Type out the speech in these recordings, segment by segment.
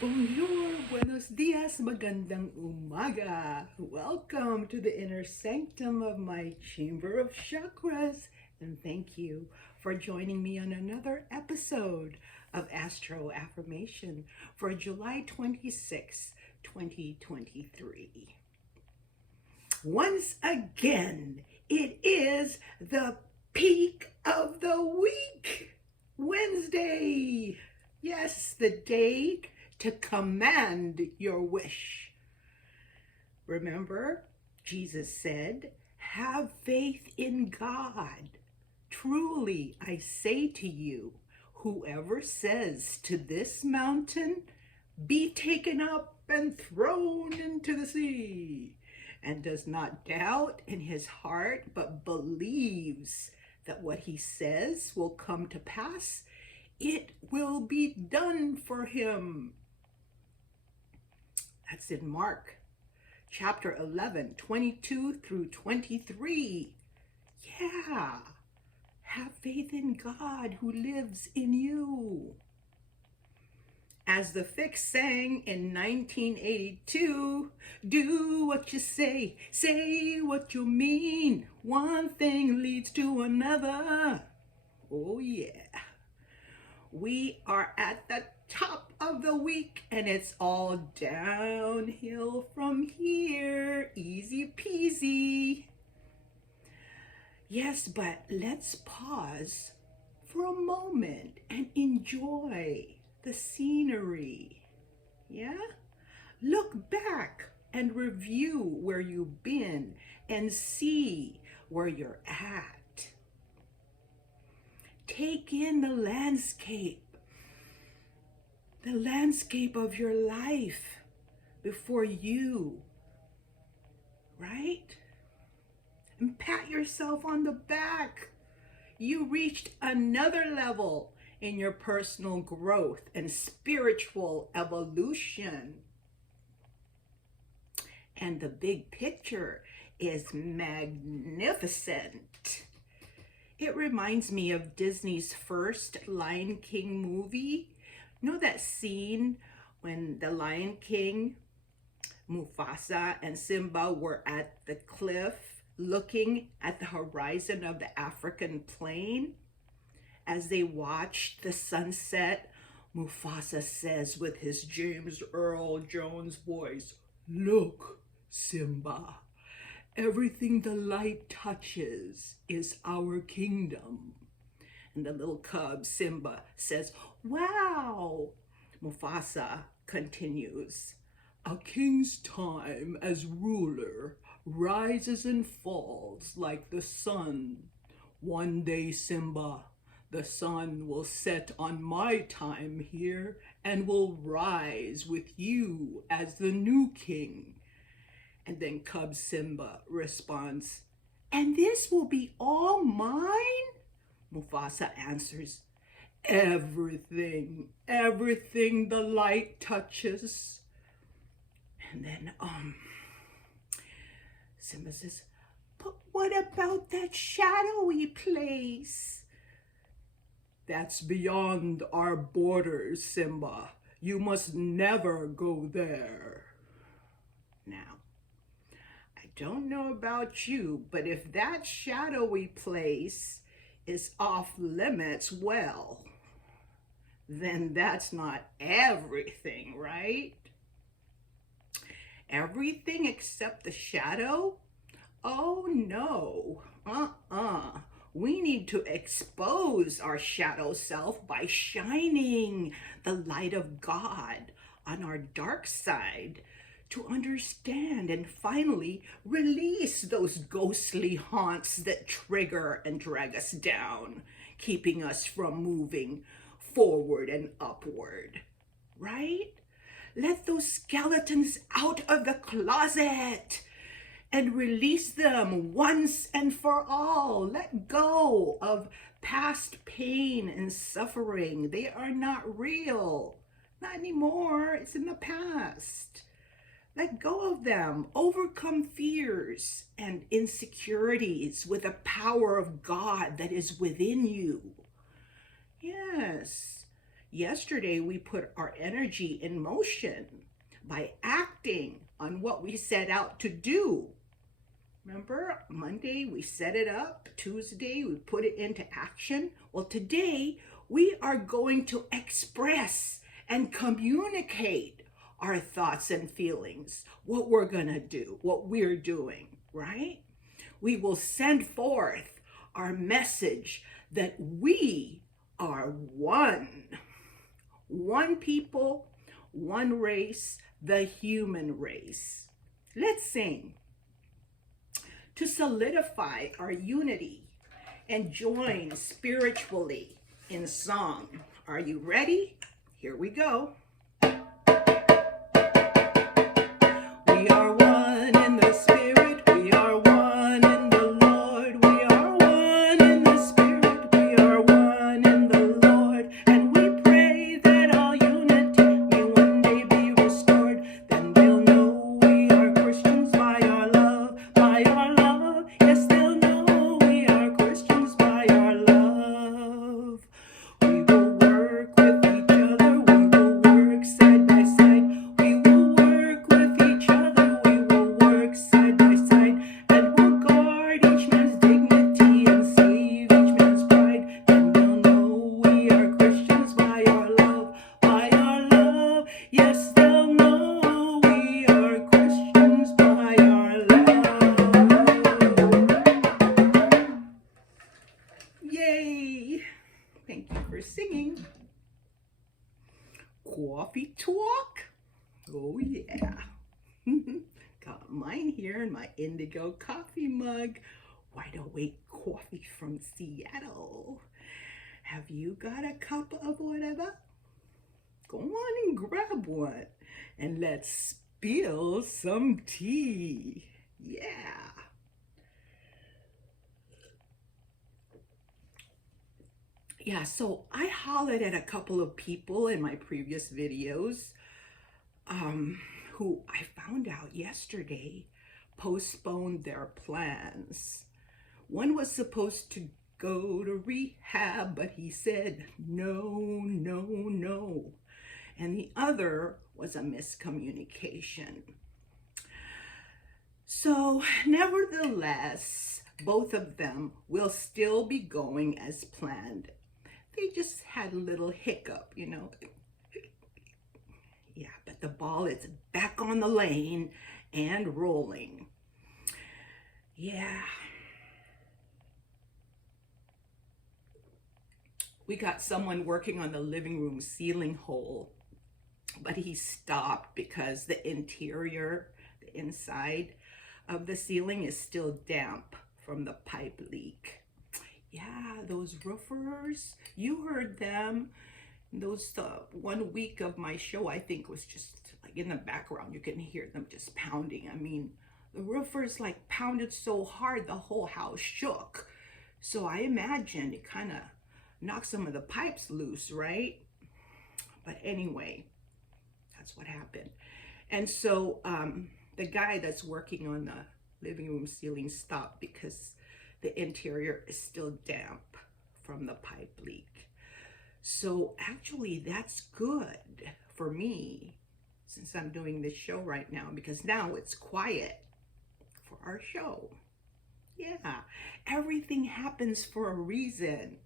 Bonjour, buenos dias, magandang umaga. Welcome to the inner sanctum of my chamber of chakras. And thank you for joining me on another episode of Astro Affirmation for July 26, 2023. Once again, it is the peak of the week, Wednesday. Yes, the day to command your wish. Remember, Jesus said, have faith in God. Truly, I say to you, whoever says to this mountain, be taken up and thrown into the sea, and does not doubt in his heart, but believes that what he says will come to pass, it will be done for him. That's in Mark chapter 11, 22 through 23. Yeah, have faith in God who lives in you. As the Fix sang in 1982, do what you say what you mean. One thing leads to another. Oh yeah. We are at the top of the week and it's all downhill from here. Easy peasy. Yes, but let's pause for a moment and enjoy the scenery. Yeah? Look back and review where you've been and see where you're at. Take in the landscape of your life before you, right? And pat yourself on the back. You reached another level in your personal growth and spiritual evolution. And the big picture is magnificent. It reminds me of Disney's first Lion King movie. You know that scene when the Lion King, Mufasa, and Simba were at the cliff looking at the horizon of the African plain? As they watched the sunset, Mufasa says with his James Earl Jones voice, "Look, Simba. Everything the light touches is our kingdom." And the little cub, Simba, says, "Wow." Mufasa continues, "A king's time as ruler rises and falls like the sun. One day, Simba, the sun will set on my time here and will rise with you as the new king." And then cub Simba responds, "And this will be all mine?" Mufasa answers, "Everything, everything the light touches." And then Simba says, "But what about that shadowy place?" "That's beyond our borders, Simba. You must never go there." Now, I don't know about you, but if that shadowy place is off limits, well, then that's not everything, right? Everything except the shadow? Oh no, We need to expose our shadow self by shining the light of God on our dark side to understand and finally release those ghostly haunts that trigger and drag us down, keeping us from moving forward and upward, right? Let those skeletons out of the closet and release them once and for all. Let go of past pain and suffering. They are not real. Not anymore. It's in the past. Let go of them. Overcome fears and insecurities with the power of God that is within you. Yes, Yesterday, we put our energy in motion by acting on what we set out to do. Remember, Monday we set it up, Tuesday we put it into action. Well, today we are going to express and communicate our thoughts and feelings, what we're going to do, what we're doing, right? We will send forth our message that we are one people, one race, the human race. Let's sing to solidify our unity and join spiritually in song. Are you ready? Here we go. We are one in the spirit, we are one in the Lord, we are one in the spirit, we are one in the Lord, and we pray that all unity may one day be restored. Then they'll know we are Christians by our love, yes, they'll know we are Christians by our love. We will work with each other, we will work side by side, we will work with each other, we will work side by side, and we'll guard each man's dignity and save each man's pride. Then they'll know we are Christians by our love, yes, they'll know we are Christians by our love. Yay! Thank you for singing. Coffee talk? Oh yeah. Got mine here in my indigo coffee mug. Wide awake coffee from Seattle. Have you got a cup of whatever? Go on and grab one and let's spill some tea. Yeah. Yeah, so I hollered at a couple of people in my previous videos who I found out yesterday postponed their plans. One was supposed to go to rehab, but he said no, no, no. And the other was a miscommunication. So nevertheless, both of them will still be going as planned. They just had a little hiccup, you know. Yeah, but the ball is back on the lane and rolling. Yeah. We got someone working on the living room ceiling hole, but he stopped because the interior, the inside of the ceiling is still damp from the pipe leak. Yeah, those roofers, you heard them. Those 1 week of my show, I think, was just like in the background. You can hear them just pounding. I mean, the roofers like pounded so hard the whole house shook. So I imagine it kind of knocked some of the pipes loose, right? But anyway, that's what happened. And so the guy that's working on the living room ceiling stopped because the interior is still damp from the pipe leak. So actually that's good for me since I'm doing this show right now, because now it's quiet for our show. Yeah, everything happens for a reason.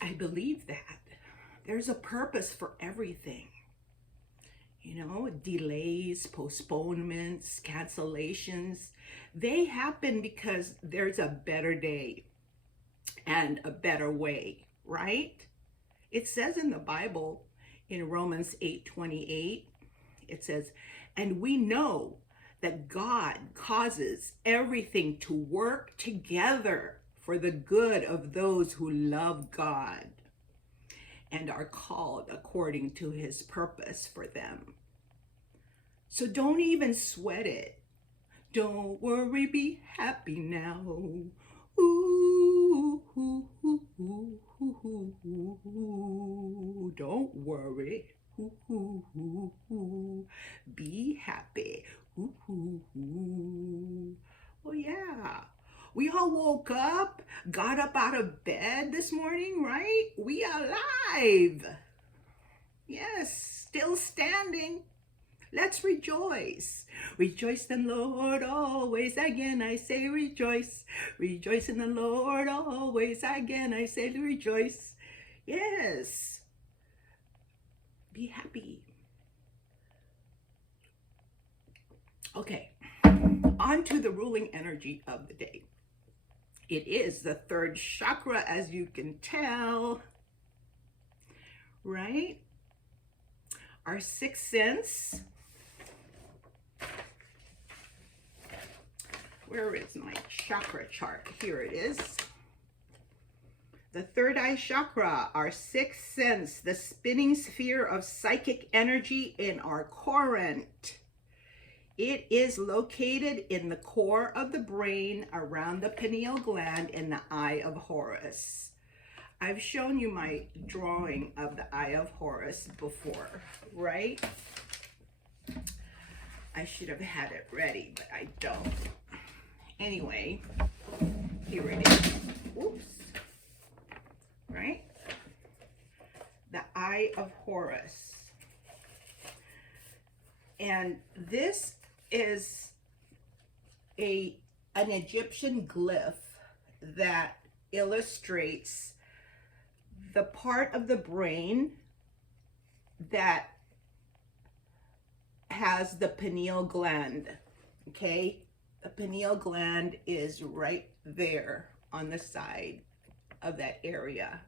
I believe that there's a purpose for everything. You know, delays, postponements, cancellations, they happen because there's a better day and a better way, right? It says in the Bible, in Romans 8:28, it says, and we know that God causes everything to work together for the good of those who love God and are called according to his purpose for them. So don't even sweat it. Don't worry, be happy now. Ooh, ooh, ooh, ooh, ooh, ooh, ooh. Don't worry. Ooh, ooh, ooh, ooh. Be happy. Ooh, ooh, ooh. Oh yeah. We all woke up got up out of bed this morning, right? We are alive. Yes, still standing. Let's rejoice. Rejoice in the Lord always. Again, I say rejoice. Rejoice in the Lord always. Again, I say rejoice. Yes. Be happy. Okay, on to the ruling energy of the day. It is the third chakra, as you can tell, right? Our sixth sense. Where is my chakra chart? Here it is. The third eye chakra, our sixth sense, the spinning sphere of psychic energy in our quadrant. It is located in the core of the brain around the pineal gland in the Eye of Horus. I've shown you my drawing of the Eye of Horus before, right? I should have had it ready, but I don't. Anyway, here it is. Oops. Right? The Eye of Horus. And this is an Egyptian glyph that illustrates the part of the brain that has the pineal gland. Okay? The pineal gland is right there on the side of that area.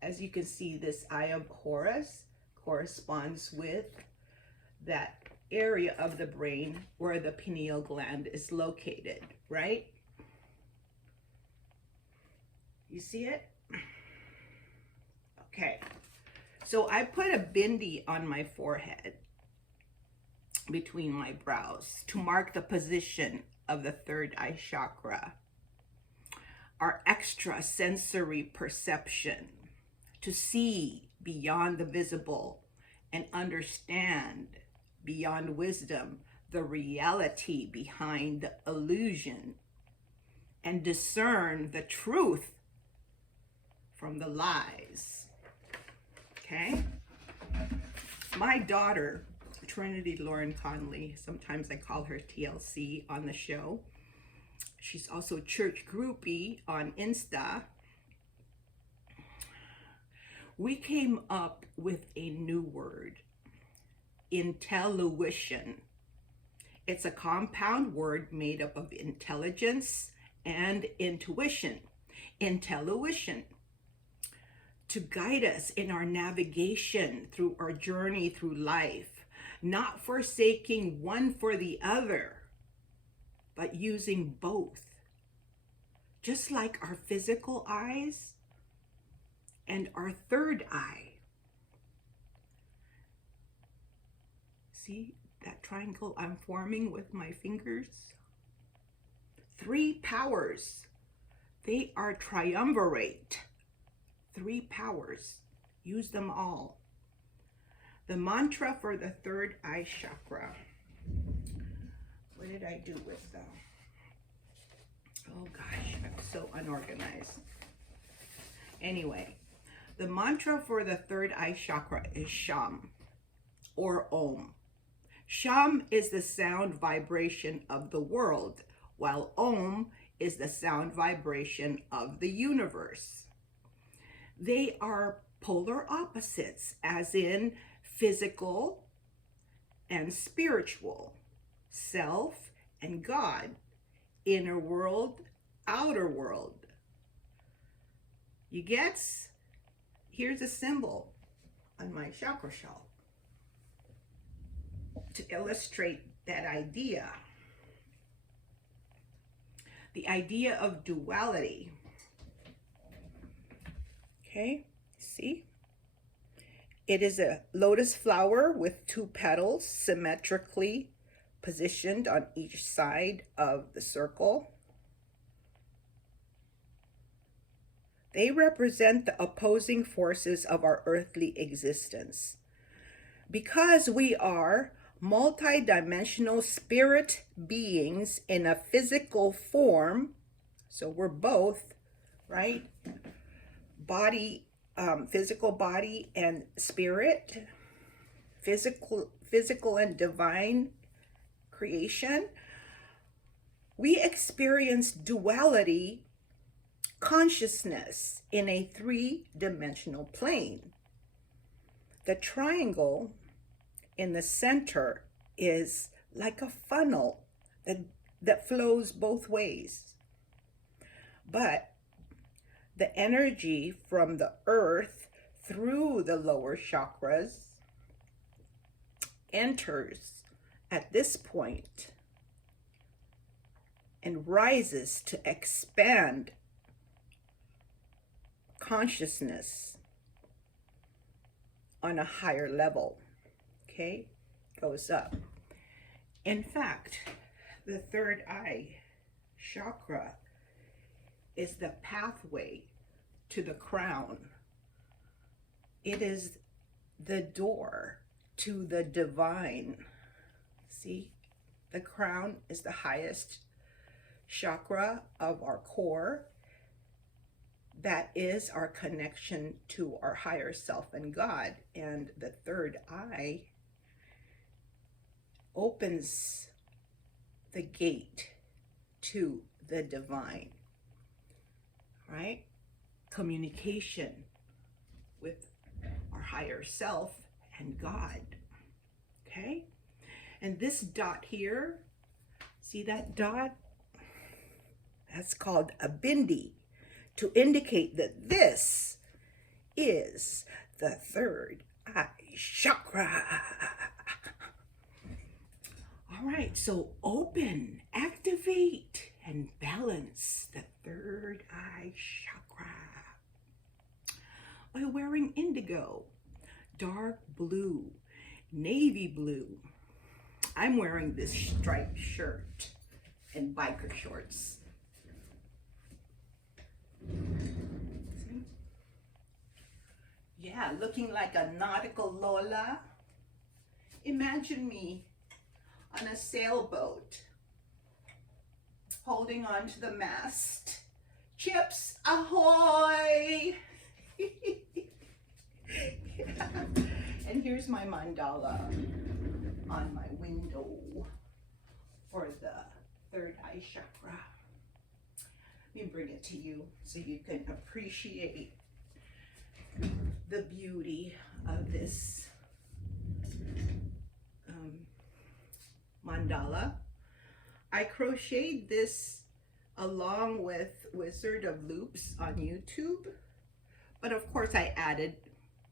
As you can see, this Eye of Horus corresponds with that area of the brain where the pineal gland is located, right? You see it? Okay. So I put a bindi on my forehead between my brows to mark the position of the third eye chakra. Our extrasensory perception, to see beyond the visible and understand beyond wisdom the reality behind the illusion and discern the truth from the lies. Okay? My daughter, Trinity Lauren Conley, sometimes I call her TLC on the show. She's also church groupie on Insta. We came up with a new word, intelluition. It's a compound word made up of intelligence and intuition. Intelluition. To guide us in our navigation through our journey through life, not forsaking one for the other, but using both. Just like our physical eyes and our third eye. See that triangle I'm forming with my fingers? 3 powers. They are triumvirate. 3 powers. Use them all. The mantra for the third eye chakra. What did I do with them? Oh gosh, I'm so unorganized. Anyway, the mantra for the third eye chakra is Sham or Om. Sham is the sound vibration of the world, while Om is the sound vibration of the universe. They are polar opposites, as in physical and spiritual, self and God, inner world, outer world. You get? Here's a symbol on my chakra shawl to illustrate that idea. The idea of duality. Okay, see? It is a lotus flower with 2 petals symmetrically positioned on each side of the circle. They represent the opposing forces of our earthly existence. Because we are multidimensional spirit beings in a physical form, so we're both right? Body, physical body and spirit, physical and divine creation. We experience duality consciousness in a three-dimensional plane. The triangle in the center is like a funnel that flows both ways. But the energy from the earth through the lower chakras enters at this point and rises to expand consciousness on a higher level, okay? Goes up. In fact, the third eye chakra is the pathway to the crown. It is the door to the divine. See, the crown is the highest chakra of our core. That is our connection to our higher self and God. And the third eye opens the gate to the divine, right? Communication with our higher self and God, okay? And this dot here, see that dot? That's called a bindi, to indicate that this is the third eye chakra. All right, so open, activate, and balance the third eye chakra by wearing indigo, dark blue, navy blue. I'm wearing this striped shirt and biker shorts. See? Yeah, looking like a nautical Lola. Imagine me on a sailboat, holding on to the mast. Chips ahoy! Yeah. And here's my mandala on my window for the third eye chakra. Let me bring it to you so you can appreciate the beauty of this mandala. I crocheted this along with Wizard of Loops on YouTube, but of course I added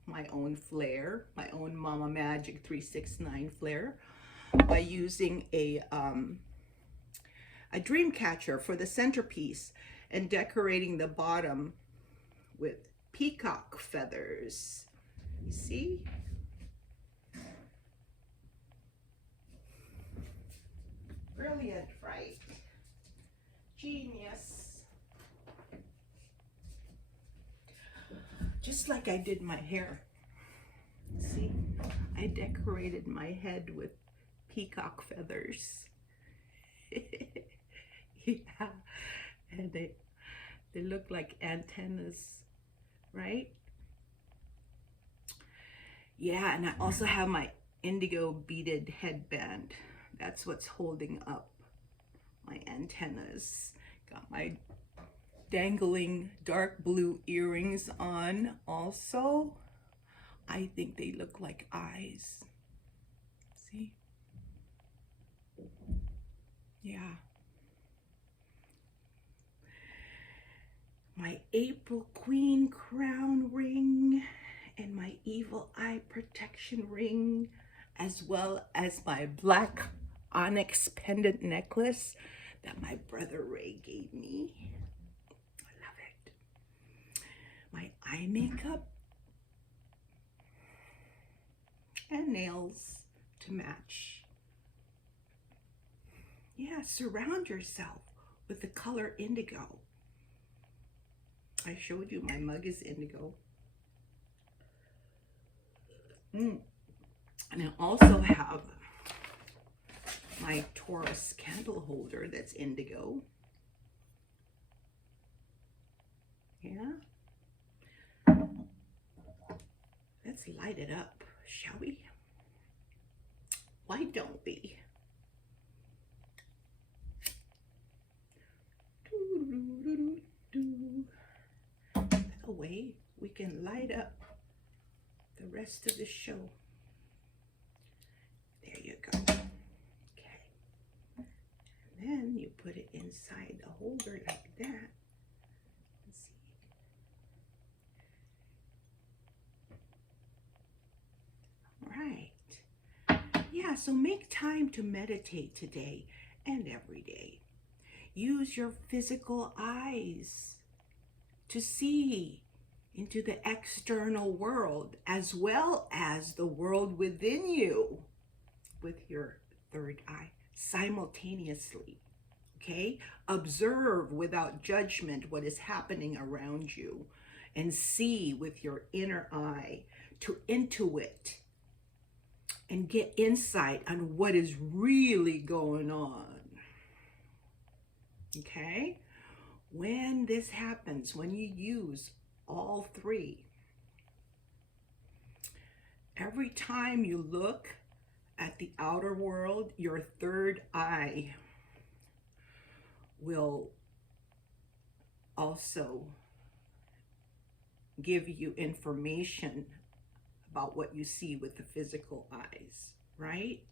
my own flair, my own Mama Magic 369 flair, by using a dream catcher for the centerpiece and decorating the bottom with peacock feathers. You see? Brilliant, right? Genius. Just like I did my hair. See, I decorated my head with peacock feathers. Yeah, and they look like antennas, right? Yeah, and I also have my indigo beaded headband. That's what's holding up my antennas. Got my dangling dark blue earrings on also. I think they look like eyes. See? Yeah. My April Queen crown ring and my evil eye protection ring, as well as my black onyx pendant necklace that my brother Ray gave me. I love it. My eye makeup and nails to match. Yeah, surround yourself with the color indigo. I showed you my mug is indigo. And I also have my Taurus candle holder that's indigo. Yeah? Let's light it up, shall we? Why don't we? That way we can light up the rest of the show. There you go. Okay. And then you put it inside the holder like that. Let's see. All right. Yeah, so make time to meditate today and every day. Use your physical eyes to see into the external world as well as the world within you with your third eye simultaneously. Okay? Observe without judgment what is happening around you and see with your inner eye to intuit and get insight on what is really going on. Okay? When this happens, when you use all three, every time you look at the outer world, your third eye will also give you information about what you see with the physical eyes, right?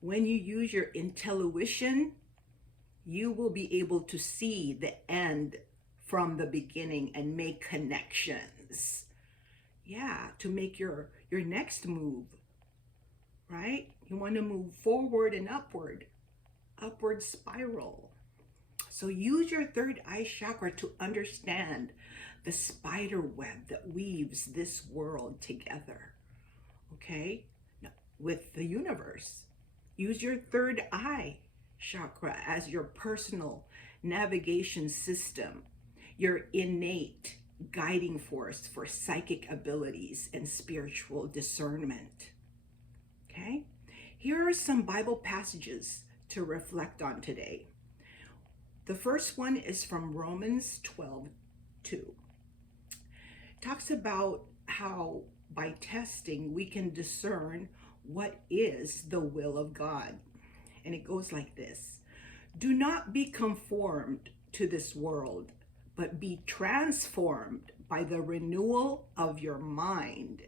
When you use your intuition, you will be able to see the end from the beginning and make connections. Yeah, to make your next move, right? You want to move forward and upward spiral. So use your third eye chakra to understand the spider web that weaves this world together, okay? Now, with the universe. Use your third eye chakra as your personal navigation system, your innate guiding force for psychic abilities and spiritual discernment. Okay? Here are some Bible passages to reflect on today. The first one is from Romans 12:2. It talks about how by testing we can discern what is the will of God. And it goes like this: do not be conformed to this world, but be transformed by the renewal of your mind,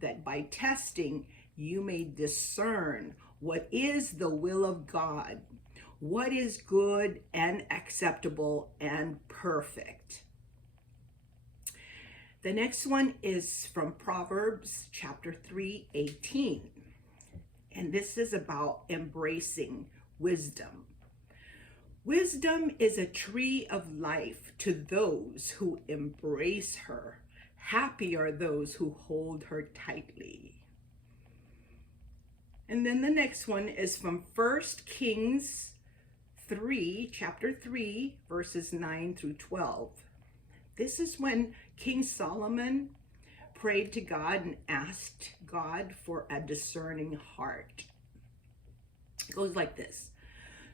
that by testing you may discern what is the will of God, what is good and acceptable and perfect. The next one is from Proverbs chapter 3:18. And this is about embracing wisdom. Wisdom is a tree of life to those who embrace her. Happy are those who hold her tightly. And then the next one is from 1 Kings 3, chapter 3, verses 9 through 12. This is when King Solomon prayed to God and asked God for a discerning heart. It goes like this: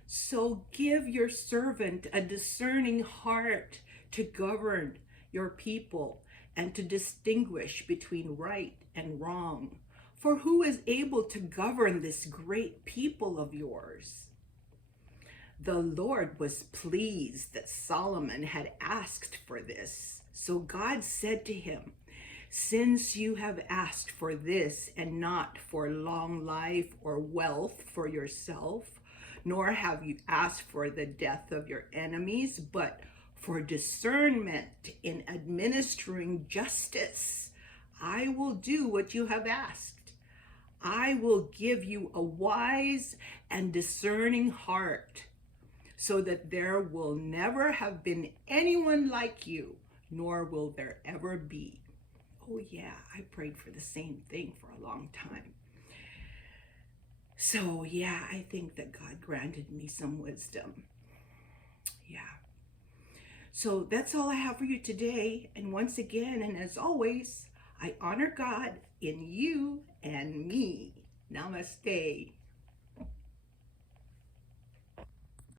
so give your servant a discerning heart to govern your people and to distinguish between right and wrong. For who is able to govern this great people of yours? The Lord was pleased that Solomon had asked for this. So God said to him, since you have asked for this and not for long life or wealth for yourself, nor have you asked for the death of your enemies, but for discernment in administering justice, I will do what you have asked. I will give you a wise and discerning heart, so that there will never have been anyone like you, nor will there ever be. Oh yeah, I prayed for the same thing for a long time. So yeah, I think that God granted me some wisdom. Yeah. So that's all I have for you today. And once again, and as always, I honor God in you and me. Namaste.